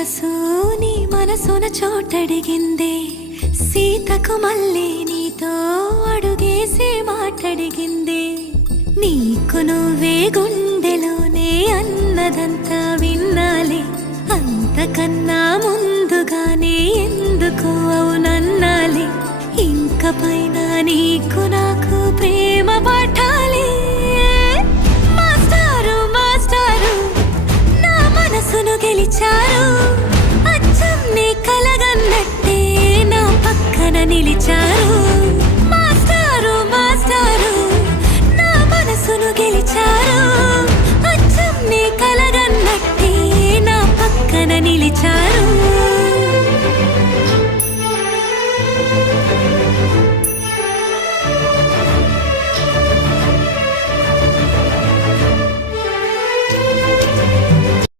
మనసు నీ మనసున చోటడిగిందే, సీతకు మళ్ళీ నీతో అడుగేసి మాటడిగిందే. నీకు నువ్వే గుండెలోనే అన్నదంతా విన్నాలే, అంతకన్నా ముందుగానే ఎందుకు అవునన్నాలే. ఇంక పైన నీకు నాకు ప్రేమ పాఠ